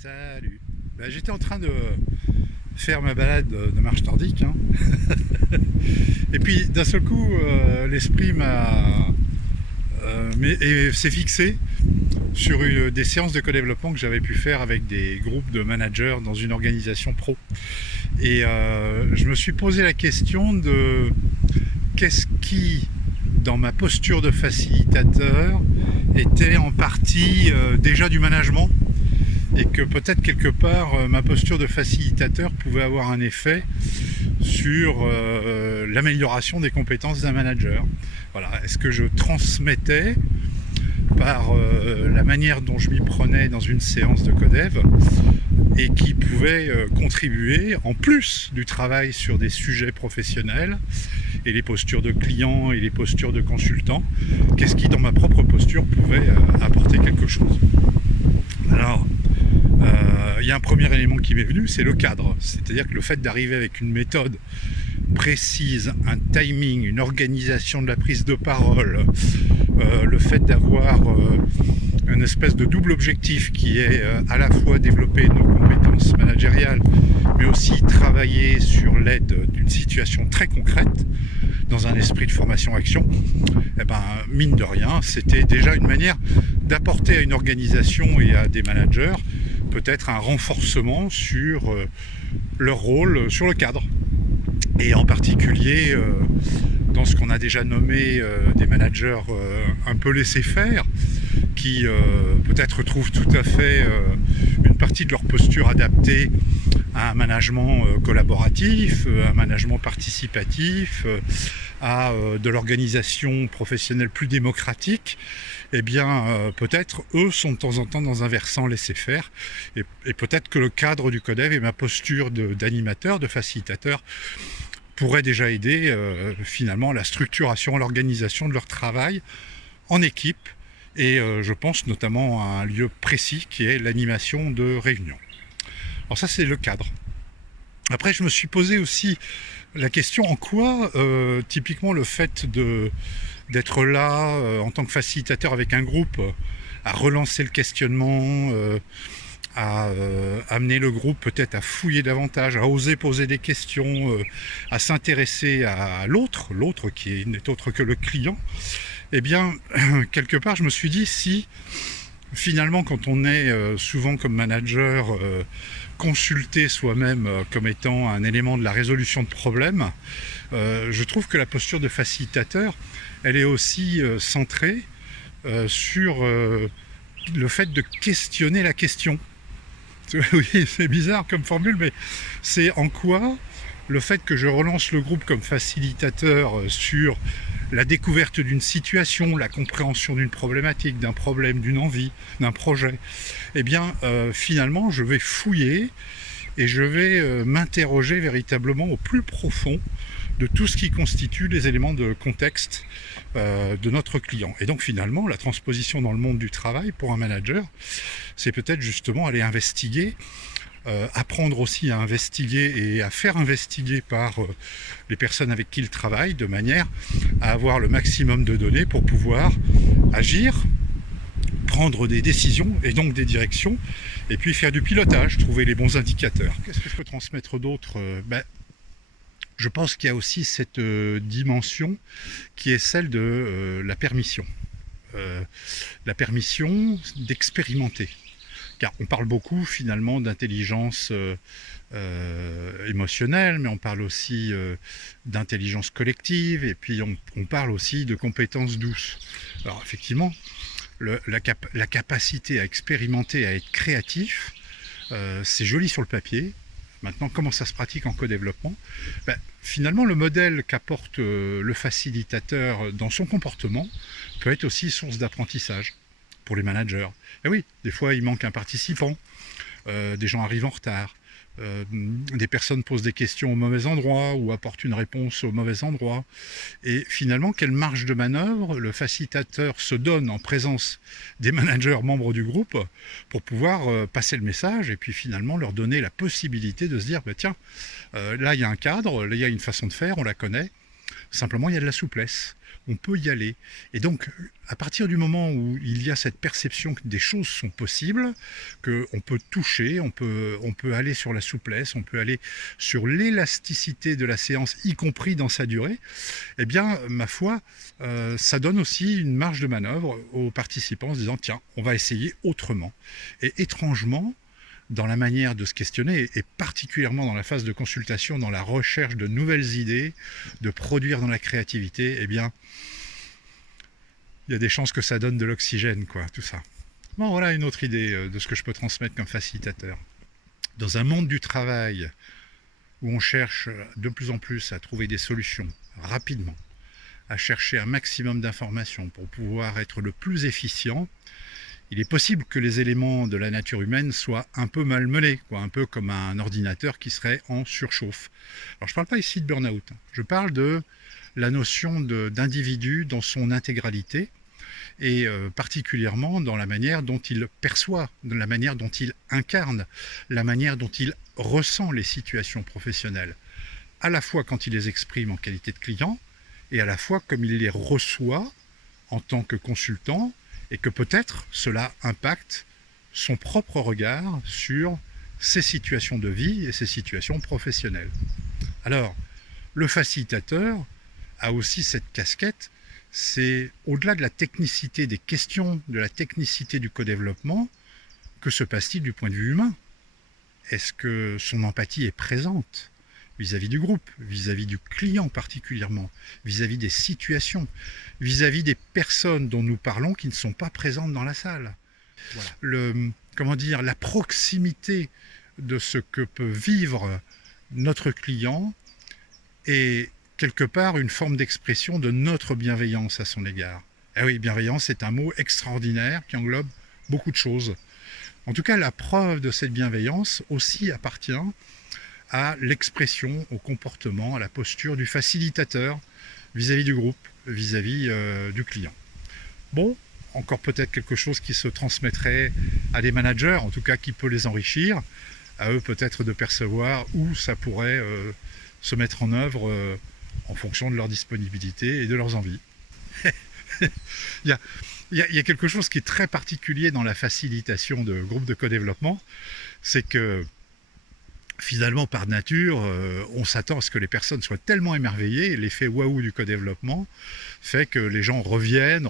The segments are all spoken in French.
Salut. J'étais en train de faire ma balade de marche nordique, hein. Et puis d'un seul coup, l'esprit s'est fixé sur des séances de co-développement que j'avais pu faire avec des groupes de managers dans une organisation pro. Et je me suis posé la question de qu'est-ce qui, dans ma posture de facilitateur, était en partie déjà du management, et que peut-être quelque part ma posture de facilitateur pouvait avoir un effet sur l'amélioration des compétences d'un manager. Voilà. Est-ce que je transmettais par la manière dont je m'y prenais dans une séance de codev et qui pouvait contribuer, en plus du travail sur des sujets professionnels et les postures de clients et les postures de consultants, qu'est-ce qui dans ma propre posture pouvait apporter quelque chose. Alors, il y a un premier élément qui m'est venu, c'est le cadre. C'est-à-dire que le fait d'arriver avec une méthode précise, un timing, une organisation de la prise de parole, le fait d'avoir une espèce de double objectif qui est à la fois développer nos compétences managériales, mais aussi travailler sur l'aide d'une situation très concrète, dans un esprit de formation-action, eh ben, mine de rien, c'était déjà une manière d'apporter à une organisation et à des managers peut-être un renforcement sur leur rôle, sur le cadre. Et en particulier dans ce qu'on a déjà nommé des managers un peu laissés faire, qui peut-être trouvent tout à fait une partie de leur posture adaptée à un management collaboratif, un management participatif, à de l'organisation professionnelle plus démocratique. Eh bien, peut-être, eux sont de temps en temps dans un versant laisser-faire, et peut-être que le cadre du codev et ma posture d'animateur, de facilitateur, pourraient déjà aider finalement à la structuration, à l'organisation de leur travail en équipe, et je pense notamment à un lieu précis qui est l'animation de réunions. Alors ça, c'est le cadre. Après, je me suis posé aussi la question en quoi, typiquement, le fait d'être là en tant que facilitateur avec un groupe, à relancer le questionnement, à amener le groupe peut-être à fouiller davantage, à oser poser des questions, à s'intéresser à l'autre qui n'est autre que le client, eh bien, quelque part, je me suis dit, si finalement, quand on est souvent comme manager consulté soi-même comme étant un élément de la résolution de problèmes, je trouve que la posture de facilitateur, elle est aussi centrée sur le fait de questionner la question. Oui, c'est bizarre comme formule, mais c'est en quoi le fait que je relance le groupe comme facilitateur sur la découverte d'une situation, la compréhension d'une problématique, d'un problème, d'une envie, d'un projet, eh bien, finalement, je vais fouiller et je vais m'interroger véritablement au plus profond de tout ce qui constitue les éléments de contexte de notre client. Et donc, finalement, la transposition dans le monde du travail pour un manager, c'est peut-être justement aller investiguer, apprendre aussi à investiguer et à faire investiguer par les personnes avec qui il travaille, de manière à avoir le maximum de données pour pouvoir agir, prendre des décisions et donc des directions, et puis faire du pilotage, trouver les bons indicateurs. Qu'est-ce que je peux transmettre d'autre ? Je pense qu'il y a aussi cette dimension qui est celle de la permission. La permission d'expérimenter. Car on parle beaucoup finalement d'intelligence émotionnelle, mais on parle aussi d'intelligence collective, et puis on parle aussi de compétences douces. Alors effectivement, la capacité à expérimenter, à être créatif, c'est joli sur le papier. Maintenant, comment ça se pratique en co-développement ? Finalement, le modèle qu'apporte le facilitateur dans son comportement peut être aussi source d'apprentissage pour les managers. Et oui, des fois, il manque un participant, des gens arrivent en retard, des personnes posent des questions au mauvais endroit ou apportent une réponse au mauvais endroit. Et finalement, quelle marge de manœuvre le facilitateur se donne en présence des managers membres du groupe pour pouvoir passer le message et puis finalement leur donner la possibilité de se dire tiens, là il y a un cadre, là il y a une façon de faire, on la connaît, Simplement, il y a de la souplesse. On peut y aller. Et donc, à partir du moment où il y a cette perception que des choses sont possibles, qu'on peut toucher, on peut aller sur la souplesse, on peut aller sur l'élasticité de la séance, y compris dans sa durée, eh bien, ma foi, ça donne aussi une marge de manœuvre aux participants en se disant, tiens, on va essayer autrement. Et étrangement, dans la manière de se questionner, et particulièrement dans la phase de consultation, dans la recherche de nouvelles idées, de produire dans la créativité, eh bien, il y a des chances que ça donne de l'oxygène, quoi, tout ça. Bon, voilà une autre idée de ce que je peux transmettre comme facilitateur. Dans un monde du travail où on cherche de plus en plus à trouver des solutions rapidement, à chercher un maximum d'informations pour pouvoir être le plus efficient, il est possible que les éléments de la nature humaine soient un peu malmenés, quoi, un peu comme un ordinateur qui serait en surchauffe. Alors je ne parle pas ici de burn-out, je parle de la notion d'individu dans son intégralité, et particulièrement dans la manière dont il perçoit, de la manière dont il incarne, la manière dont il ressent les situations professionnelles, à la fois quand il les exprime en qualité de client, et à la fois comme il les reçoit en tant que consultant, et que peut-être cela impacte son propre regard sur ses situations de vie et ses situations professionnelles. Alors, le facilitateur a aussi cette casquette, c'est au-delà de la technicité des questions, de la technicité du co-développement, que se passe-t-il du point de vue humain? Est-ce que son empathie est présente vis-à-vis du groupe, vis-à-vis du client particulièrement, vis-à-vis des situations, vis-à-vis des personnes dont nous parlons qui ne sont pas présentes dans la salle. Voilà. La proximité de ce que peut vivre notre client est quelque part une forme d'expression de notre bienveillance à son égard. Ah oui, bienveillance, c'est un mot extraordinaire qui englobe beaucoup de choses. En tout cas, la preuve de cette bienveillance aussi appartient à l'expression, au comportement, à la posture du facilitateur vis-à-vis du groupe, vis-à-vis du client. Bon, encore peut-être quelque chose qui se transmettrait à des managers, en tout cas qui peut les enrichir, à eux peut-être de percevoir où ça pourrait se mettre en œuvre en fonction de leur disponibilité et de leurs envies. il y a quelque chose qui est très particulier dans la facilitation de groupes de co-développement, c'est que finalement, par nature, on s'attend à ce que les personnes soient tellement émerveillées, l'effet waouh du co-développement fait que les gens reviennent,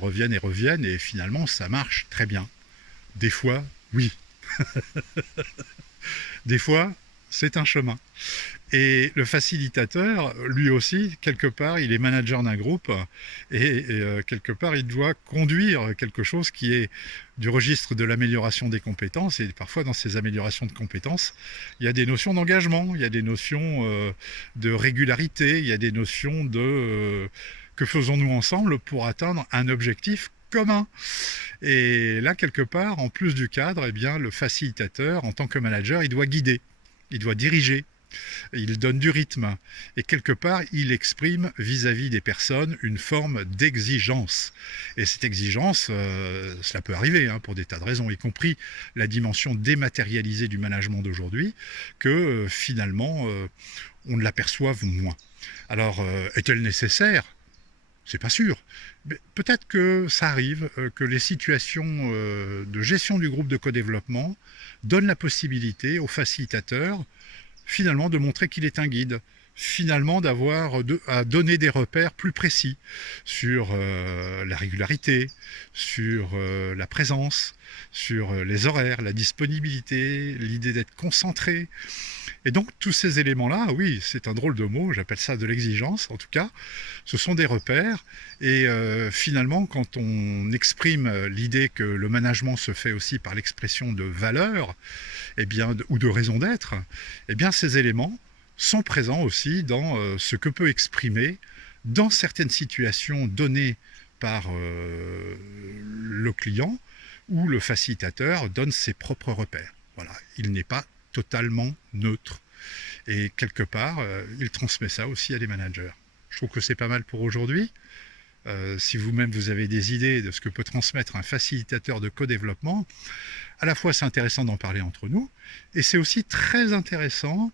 et finalement, ça marche très bien. Des fois, oui. Des fois, c'est un chemin. Et le facilitateur, lui aussi, quelque part, il est manager d'un groupe et quelque part, il doit conduire quelque chose qui est du registre de l'amélioration des compétences. Et parfois, dans ces améliorations de compétences, il y a des notions d'engagement, il y a des notions de régularité, il y a des notions de que faisons-nous ensemble pour atteindre un objectif commun. Et là, quelque part, en plus du cadre, eh bien, le facilitateur, en tant que manager, il doit guider, il doit diriger. Il donne du rythme et quelque part il exprime vis-à-vis des personnes une forme d'exigence, et cette exigence cela peut arriver pour des tas de raisons, y compris la dimension dématérialisée du management d'aujourd'hui, que finalement on ne l'aperçoive moins. Alors est-elle nécessaire? C'est pas sûr. Mais peut-être que ça arrive, que les situations de gestion du groupe de co-développement donnent la possibilité aux facilitateurs finalement de montrer qu'il est un guide, finalement d'avoir à donner des repères plus précis sur la régularité, sur la présence, sur les horaires, la disponibilité, l'idée d'être concentré. Et donc tous ces éléments-là, oui, c'est un drôle de mot, j'appelle ça de l'exigence en tout cas, ce sont des repères. Et finalement, quand on exprime l'idée que le management se fait aussi par l'expression de valeurs, eh bien, ou de raison d'être, eh bien ces éléments sont présents aussi dans ce que peut exprimer dans certaines situations données par le client, où le facilitateur donne ses propres repères. Voilà, il n'est pas totalement neutre. Et quelque part, il transmet ça aussi à des managers. Je trouve que c'est pas mal pour aujourd'hui. Si vous-même vous avez des idées de ce que peut transmettre un facilitateur de co-développement, à la fois c'est intéressant d'en parler entre nous, et c'est aussi très intéressant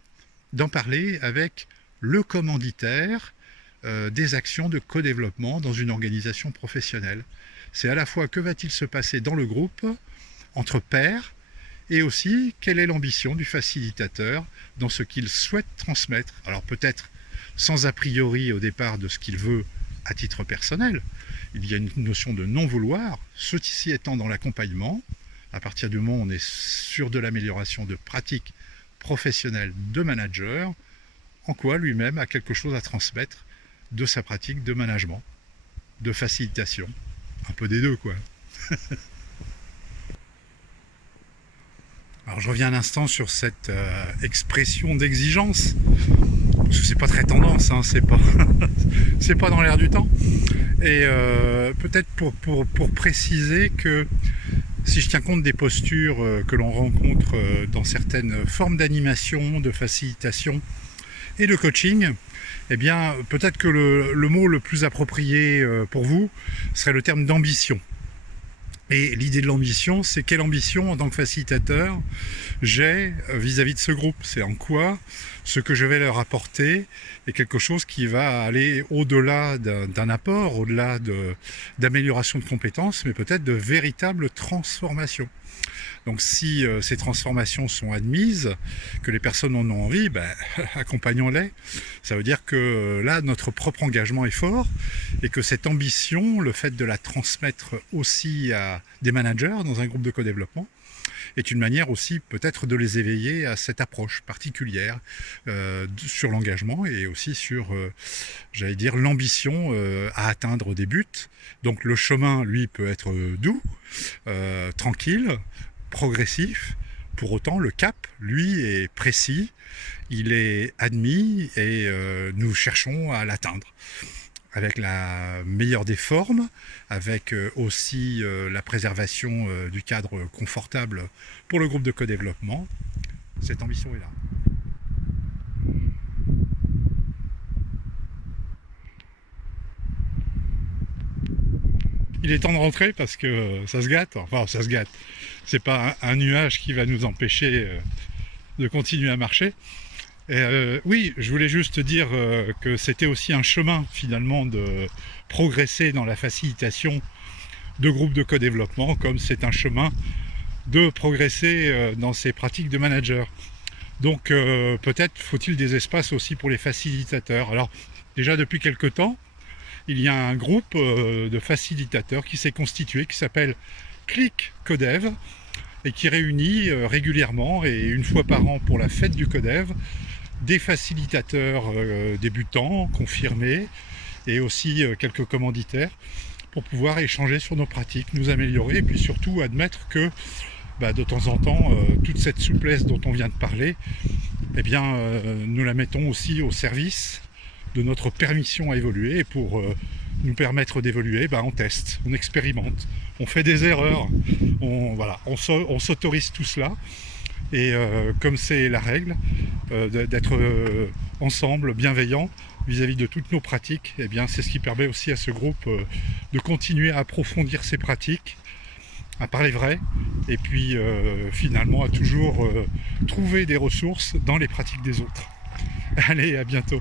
d'en parler avec le commanditaire des actions de co-développement dans une organisation professionnelle. C'est à la fois que va-t-il se passer dans le groupe, entre pairs, et aussi quelle est l'ambition du facilitateur dans ce qu'il souhaite transmettre. Alors peut-être sans a priori au départ de ce qu'il veut à titre personnel. Il y a une notion de non-vouloir, ceci étant dans l'accompagnement, à partir du moment où on est sûr de l'amélioration de pratiques professionnelles de manager, en quoi lui-même a quelque chose à transmettre de sa pratique de management, de facilitation, un peu des deux quoi. Alors je reviens un instant sur cette expression d'exigence, parce que c'est pas très tendance, hein, c'est pas dans l'air du temps. Et peut-être pour préciser que si je tiens compte des postures que l'on rencontre dans certaines formes d'animation, de facilitation et de coaching, eh bien peut-être que le mot le plus approprié pour vous serait le terme d'ambition. Et l'idée de l'ambition, c'est quelle ambition en tant que facilitateur j'ai vis-à-vis de ce groupe. C'est en quoi ce que je vais leur apporter est quelque chose qui va aller au-delà d'un apport, au-delà d'amélioration de compétences, mais peut-être de véritables transformations. Donc si ces transformations sont admises, que les personnes en ont envie, accompagnons-les. Ça veut dire que là, notre propre engagement est fort et que cette ambition, le fait de la transmettre aussi à des managers dans un groupe de co-développement, est une manière aussi peut-être de les éveiller à cette approche particulière sur l'engagement et aussi sur, j'allais dire, l'ambition à atteindre des buts. Donc le chemin, lui, peut être doux, tranquille, progressif. Pour autant, le cap, lui, est précis, il est admis et nous cherchons à l'atteindre avec la meilleure des formes, avec aussi la préservation du cadre confortable pour le groupe de co-développement. Cette ambition est là. Il est temps de rentrer parce que ça se gâte, enfin ça se gâte. C'est pas un nuage qui va nous empêcher de continuer à marcher. Oui, je voulais juste dire que c'était aussi un chemin finalement de progresser dans la facilitation de groupes de co-développement, comme c'est un chemin de progresser dans ses pratiques de manager. Donc peut-être faut-il des espaces aussi pour les facilitateurs. Alors déjà depuis quelque temps, il y a un groupe de facilitateurs qui s'est constitué, qui s'appelle Click Codev, et qui réunit régulièrement et une fois par an pour la fête du Codev, des facilitateurs débutants, confirmés, et aussi quelques commanditaires, pour pouvoir échanger sur nos pratiques, nous améliorer, et puis surtout admettre que de temps en temps, toute cette souplesse dont on vient de parler, eh bien, nous la mettons aussi au service de notre permission à évoluer, et pour nous permettre d'évoluer, on teste, on expérimente, on fait des erreurs, on s'autorise tout cela, et comme c'est la règle, d'être ensemble, bienveillants vis-à-vis de toutes nos pratiques, eh bien c'est ce qui permet aussi à ce groupe de continuer à approfondir ses pratiques, à parler vrai, et puis finalement à toujours trouver des ressources dans les pratiques des autres. Allez, à bientôt.